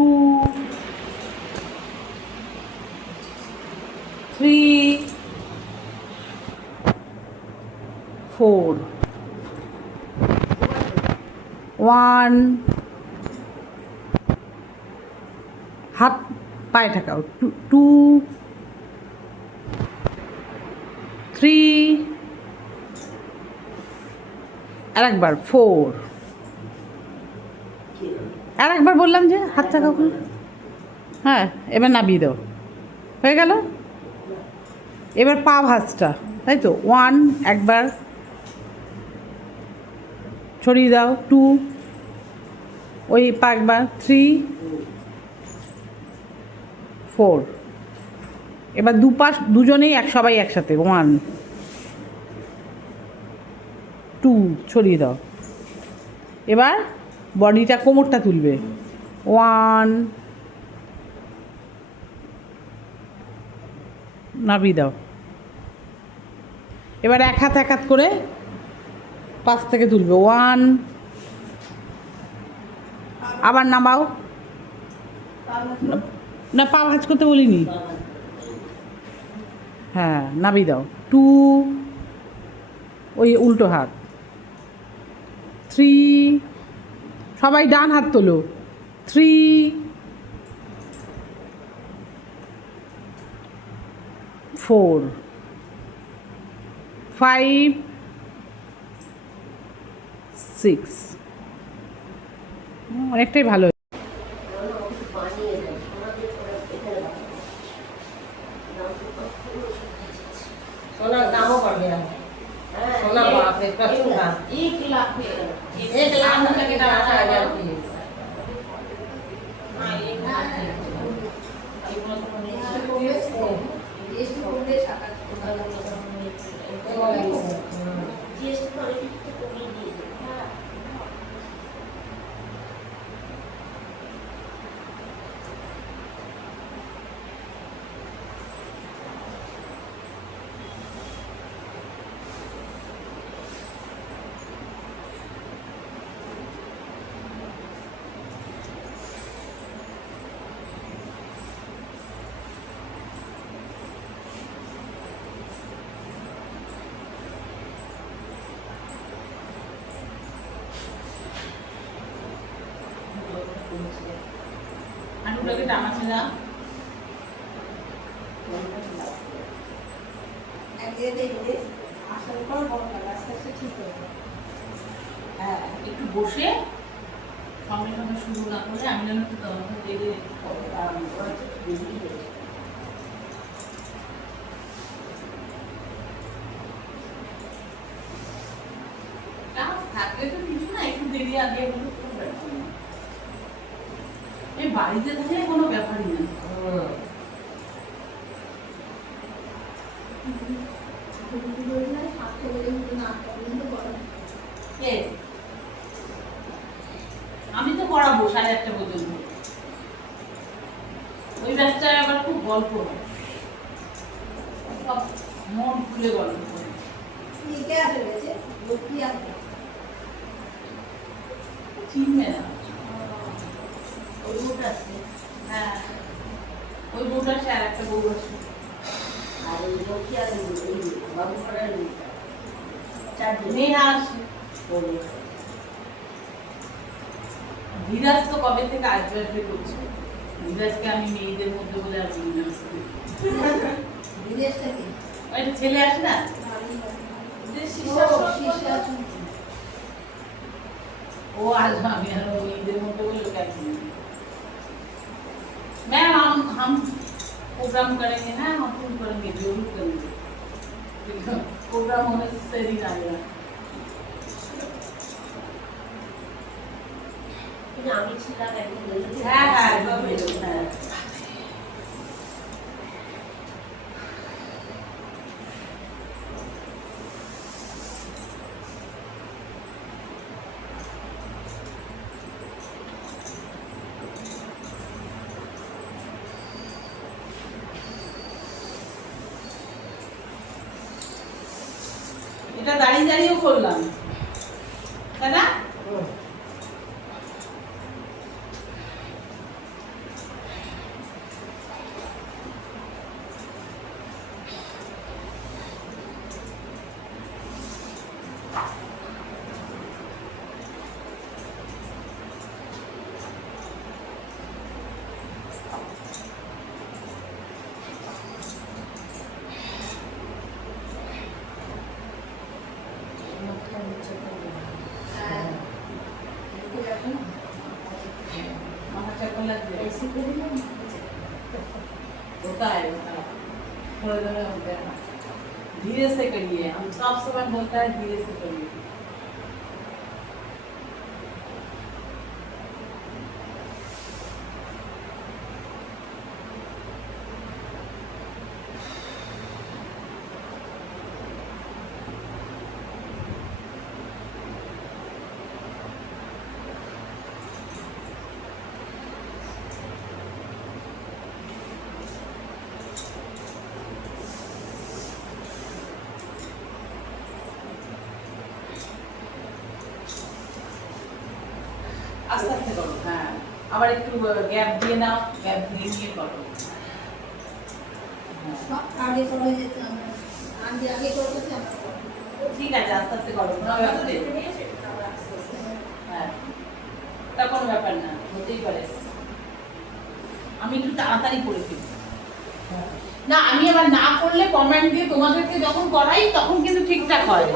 2, 3, 4, 1, হাত পায়ে ঠাকাও, 2, 3, আর একবার 4, আর একবার বললাম যে হাত ঠাকাও। হ্যাঁ, এবার নামিয়ে দাও, হয়ে গেল। এবার পা ভাঁজটা, তাই তো 1 একবার ছড়িয়ে দাও, 2 ওই পা একবার, 3, 4, এবার দুপাশ দুজনেই সবাই একসাথে 1, 2 ছড়িয়ে দাও। এবার বডিটা কোমরটা তুলবে, 1 নামিয়ে দাও। এবার এক হাত করে পাশ থেকে তুলবে, 1, আবার নামাও। না, পা ভাঁজ করতে বলিনি। হ্যাঁ, নামিয়ে দাও, 2 ওই উল্টো হাত, 3 সবাই ডান হাত তোলো, 3, 4, 5, 6, অনেকটাই ভালো। सोना दामों बढ़ गया है। सोना बाप रे कसम का 1 लाख है। 1 लाख रुपए की दवा आ जाती है। हाँ, 1 लाख है। ಎಷ್ಟು ಕೊಡದೆ जीएसटी করে কিন্তু কমিয়ে দিয়েছে। আলুটাকে টানাচ্ছে না, একদিকে দেখবে আসার পর বড় আস্তে আস্তে ঠিক হয়ে যাবে। হ্যাঁ একটু বসে সঙ্গে সঙ্গে শুরু না করে আমি যেন একটু তখন দেখে থাকলে তো কিছু না, একটু দেরি আগে এই বাড়িতে থাকলে কোনো ব্যাপারই না। আমি তো পড়াবো 1:30 পর্যন্ত, ওই ব্যাচটায় আবার খুব গল্প হয়, সব মন খুলে গল্প করে। কে আসবে যে লোক কি আসবে চিনবে না, ওই বউটা আছে। হ্যাঁ ওই বউটা সে আর একটা বউ আছে। আর ওই বউ কি আছে, ওই বাবু পাড়ার মেয়েটা। 4 দিন নেহা আসে, পরে ধীরাজ তো কবে থেকে আসবে আসবে করছে। ধীরাজকে আমি মেয়েদের মধ্যে বলে আর বলি না। বিদেশটা কি একটা ছেলে আসে না, ও আসবে, আমি আর মেয়েদের মধ্যে বলে ওকে আর বলি না। मैम हम प्रोग्राम करेंगे ना, हम पूर्ण करेंगे, जरूर करेंगे, प्रोग्राम होने से दिन आएगा। কিন্তু আমি ছিলাম একদিন বলেছি। হ্যাঁ হ্যাঁ হ্যাঁ এটা দাঁড়িয়ে দাঁড়িয়েও করলাম, তাই না? কেমন লাগছে? ऐसे करिए होता है थोड़ा थोड़ा होता है। धीरे से करिए, हम सब समय बोलता है धीरे से करिए। আস্তে আস্তে করো, হ্যাঁ আবার একটু গ্যাপ দিয়ে নাও, গ্যাপ দিয়ে নিয়ে করো। आगे करो যেতে আমরা আগে আগে করতে আমরা ঠিক আছে, আস্তে আস্তে করো, কোনো ব্যাপার নেই। হ্যাঁ তা কোনো ব্যাপার না, হতেই পারে। আমি একটু তাড়াতাড়ি করে ফেলি। না আমি আবার না করলে কমেন্ট দিয়ে তোমাদেরকে যখন করাই তখন কিন্তু ঠিকঠাক হয়।